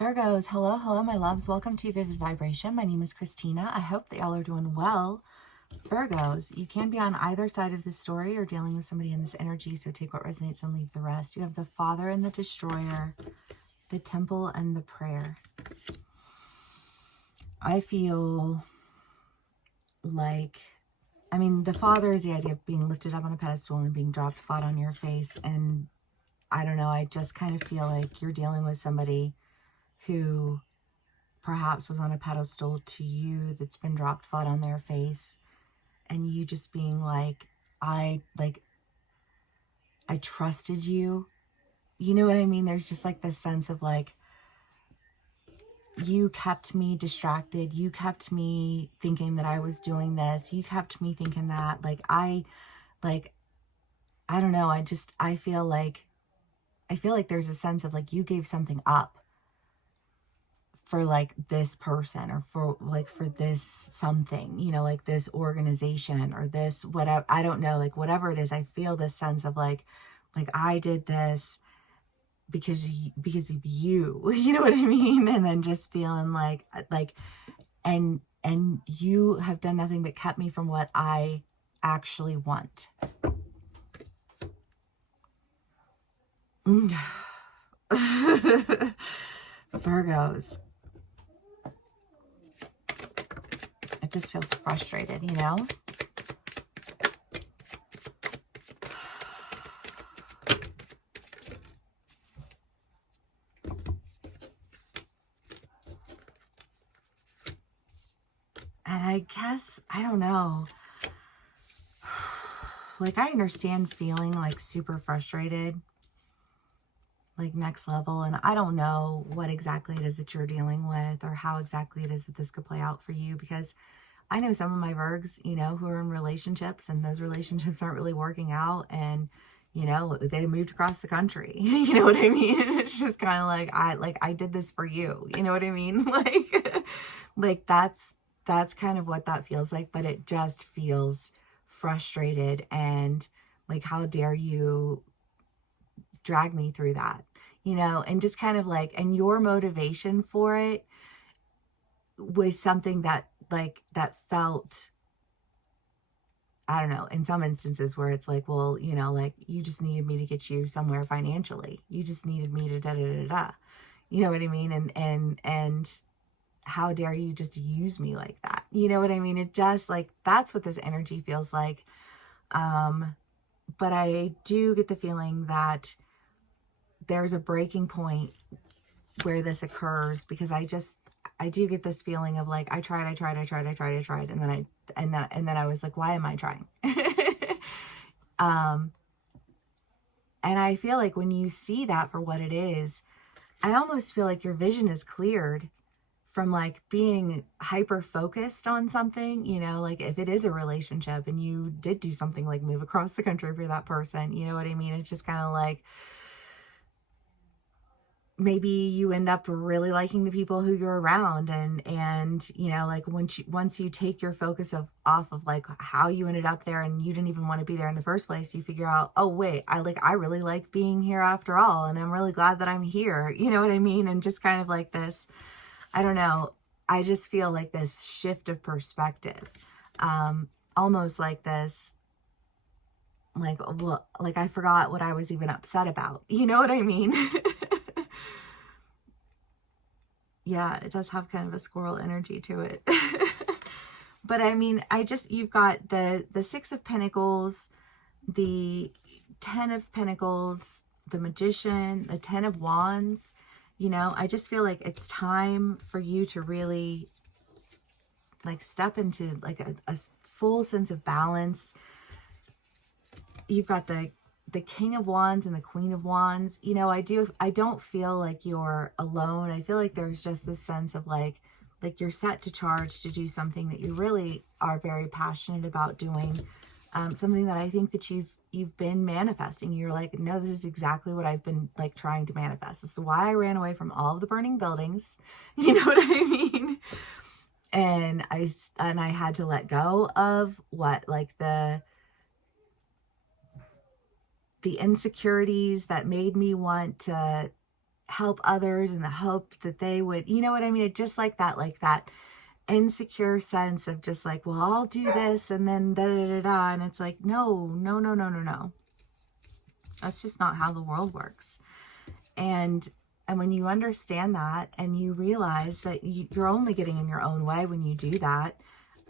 Virgos, hello, hello, my loves. Welcome to Vivid Vibration. My name is Christina. I hope that y'all are doing well. Virgos, you can be on either side of this story or dealing with somebody in this energy, so take what resonates and leave the rest. You have the Father and the Destroyer, the Temple and the Prayer. I feel like, the Father is the idea of being lifted up on a pedestal and being dropped flat on your face. And I don't know, I just kind of feel like you're dealing with somebody who perhaps was on a pedestal to you that's been dropped flat on their face, and you just being like, I trusted you. You know what I mean? There's just like this sense of like, you kept me distracted. You kept me thinking that I was doing this. You kept me thinking that, I don't know. I feel like there's a sense of like you gave something up for like this person, or for this something, like this organization or this whatever, I don't know, like whatever it is. I feel this sense of like I did this because of you, you know what I mean? And then just feeling like and you have done nothing but kept me from what I actually want. Virgos, it just feels frustrated, you know? And I guess, I don't know. Like, I understand feeling like super frustrated, like next level. And I don't know what exactly it is that you're dealing with, or how exactly it is that this could play out for you, because I know some of my Virgs, who are in relationships, and those relationships aren't really working out, and they moved across the country. You know what I mean? It's just kind of like, I did this for you. You know what I mean? Like that's kind of what that feels like, but it just feels frustrated, and like, how dare you drag me through that, and just kind of like, and your motivation for it was something that felt, I don't know, in some instances where it's like, well, like, you just needed me to get you somewhere financially. You just needed me to da-da-da-da. You know what I mean? And how dare you just use me like that? You know what I mean? It just, like, that's what this energy feels like. But I do get the feeling that there's a breaking point where this occurs, because I do get this feeling of like, I tried. And then I was like, why am I trying? And I feel like when you see that for what it is, I almost feel like your vision is cleared from like being hyper focused on something, like if it is a relationship and you did do something like move across the country for that person, you know what I mean? It's just kind of like, maybe you end up really liking the people who you're around, and like once you take your focus off of like how you ended up there, and you didn't even want to be there in the first place, you figure out, oh wait, I really like being here after all, and I'm really glad that I'm here, you know what I mean? And just kind of like this, I don't know, I just feel like this shift of perspective, almost like this, like, well, like I forgot what I was even upset about, you know what I mean? Yeah, it does have kind of a squirrel energy to it. But I mean, you've got the Six of Pentacles, the 10 of Pentacles, the Magician, the 10 of Wands. I just feel like it's time for you to really like step into like a full sense of balance. You've got the King of Wands and the Queen of Wands. I don't feel like you're alone. I feel like there's just this sense of like you're set to charge to do something that you really are very passionate about doing. Something that I think that you've been manifesting. You're like, no, this is exactly what I've been like trying to manifest. This is why I ran away from all of the burning buildings. You know what I mean? And I had to let go of what, like the insecurities that made me want to help others in the hope that they would, you know what I mean? It just like that insecure sense of just like, well, I'll do this and then da da da da. And it's like, no, no, no, no, no, no. That's just not how the world works. And when you understand that and you realize that you're only getting in your own way when you do that,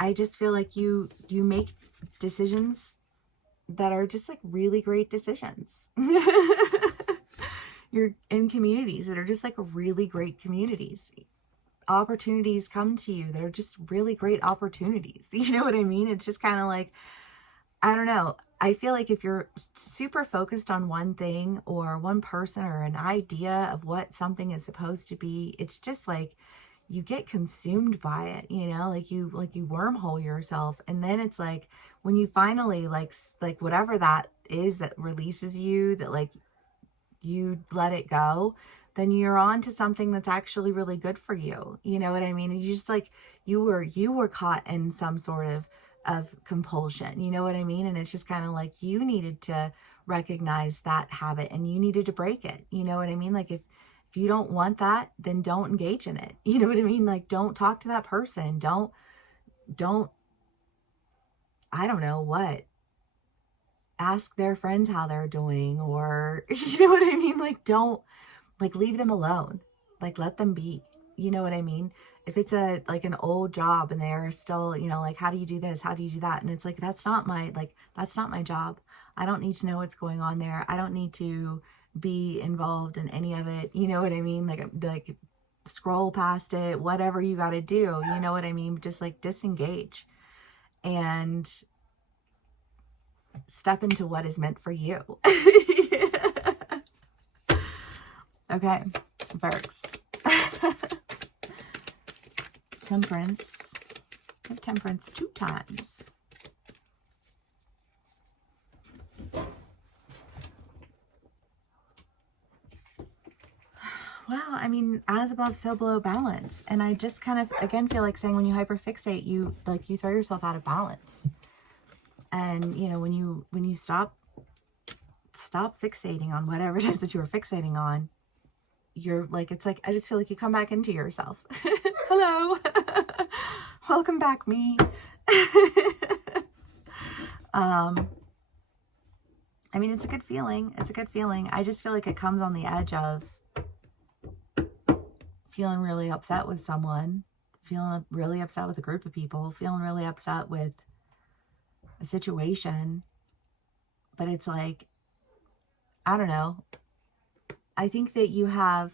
I just feel like you make decisions that are just like really great decisions. You're in communities that are just like really great communities. Opportunities come to you that are just really great opportunities. You know what I mean? It's just kind of like, I don't know. I feel like if you're super focused on one thing or one person or an idea of what something is supposed to be, it's just like you get consumed by it, you know, like you wormhole yourself. And then it's like when you finally like whatever that is that releases you, that like you let it go, then you're on to something that's actually really good for you. You know what I mean? And you just like, you were caught in some sort of compulsion, you know what I mean? And it's just kind of like you needed to recognize that habit and you needed to break it. You know what I mean? Like if you don't want that, then don't engage in it. You know what I mean? Like don't talk to that person. Don't, I don't know what, ask their friends how they're doing, or you know what I mean? Like don't, like leave them alone. Like let them be. You know what I mean? If it's a like an old job and they're still, you know, like how do you do this? How do you do that? And it's like that's not my job. I don't need to know what's going on there. I don't need to be involved in any of it. You know what I mean? Like scroll past it, whatever you got to do. You know what I mean? Just like disengage and step into what is meant for you. Okay, Virgs. Temperance. I have Temperance 2 times. Well, I mean, as above, so below, balance. And I just kind of, again, feel like saying when you hyperfixate, you throw yourself out of balance. And, you know, when you stop fixating on whatever it is that you were fixating on, you're like, it's like, I just feel like you come back into yourself. Hello. Welcome back, me. I mean, it's a good feeling. It's a good feeling. I just feel like it comes on the edge of feeling really upset with someone, feeling really upset with a group of people, feeling really upset with a situation. But it's like, I don't know. I think that you have,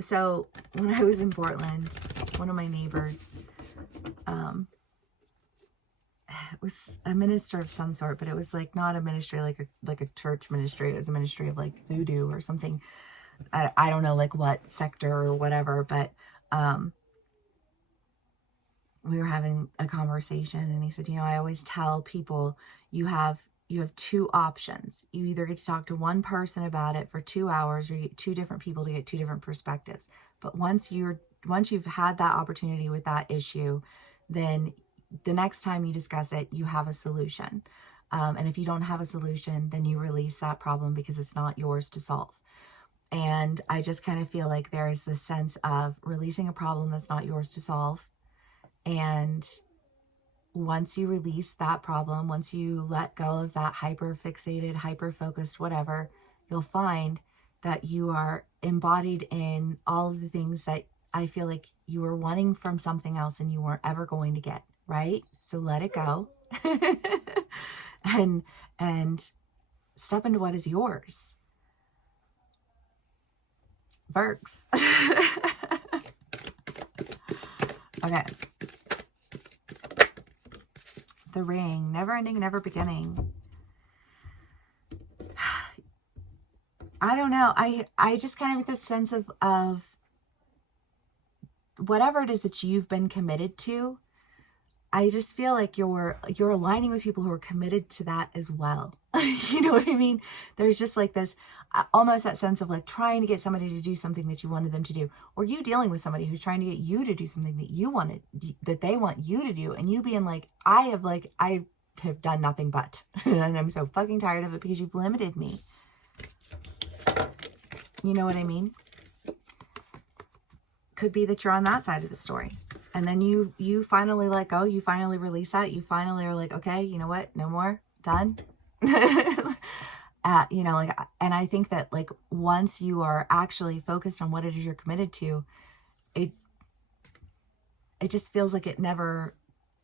so when I was in Portland, one of my neighbors, it was a minister of some sort, but it was like not a ministry, like a church ministry. It was a ministry of like voodoo or something. I don't know like what sector or whatever, but we were having a conversation and he said, you know, I always tell people you have 2 options. You either get to talk to one person about it for 2 hours or you get 2 different people to get 2 different perspectives. But once you've had that opportunity with that issue, then the next time you discuss it, you have a solution. And if you don't have a solution, then you release that problem because it's not yours to solve. And I just kind of feel like there is this sense of releasing a problem that's not yours to solve. And once you release that problem, once you let go of that hyper-fixated, hyper-focused, whatever, you'll find that you are embodied in all of the things that I feel like you were wanting from something else and you weren't ever going to get, right? So let it go and step into what is yours. Virgs. Okay. The Ring. Never ending, never beginning. I don't know. I just kind of have this sense of whatever it is that you've been committed to. I just feel like you're aligning with people who are committed to that as well. You know what I mean? There's just like this, almost that sense of like trying to get somebody to do something that you wanted them to do, or you dealing with somebody who's trying to get you to do something that you wanted, that they want you to do, and you being like, I have done nothing but, and I'm so fucking tired of it because you've limited me. You know what I mean? could be that you're on that side of the story. And then you finally let go, you finally release that, you finally are like, okay, you know what? No more, done. You know, like, and I think that like once you are actually focused on what it is you're committed to, it just feels like it never,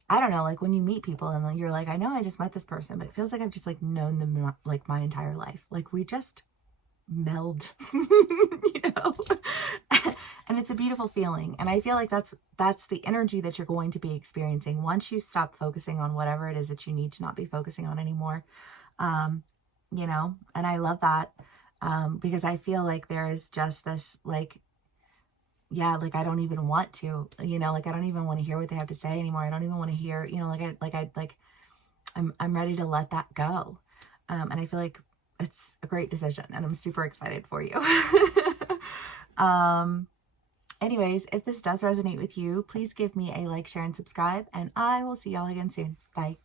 I don't know, like when you meet people and you're like, I know I just met this person, but it feels like I've just like known them like my entire life. Like we just meld, you know, and it's a beautiful feeling. And I feel like that's the energy that you're going to be experiencing once you stop focusing on whatever it is that you need to not be focusing on anymore. You know, and I love that, because I feel like there is just this, like, yeah, like, I don't even want to, you know, like, I don't even want to hear what they have to say anymore. I don't even want to hear, you know, I'm ready to let that go. And I feel like it's a great decision and I'm super excited for you. Anyways, if this does resonate with you, please give me a like, share, and subscribe, and I will see y'all again soon. Bye.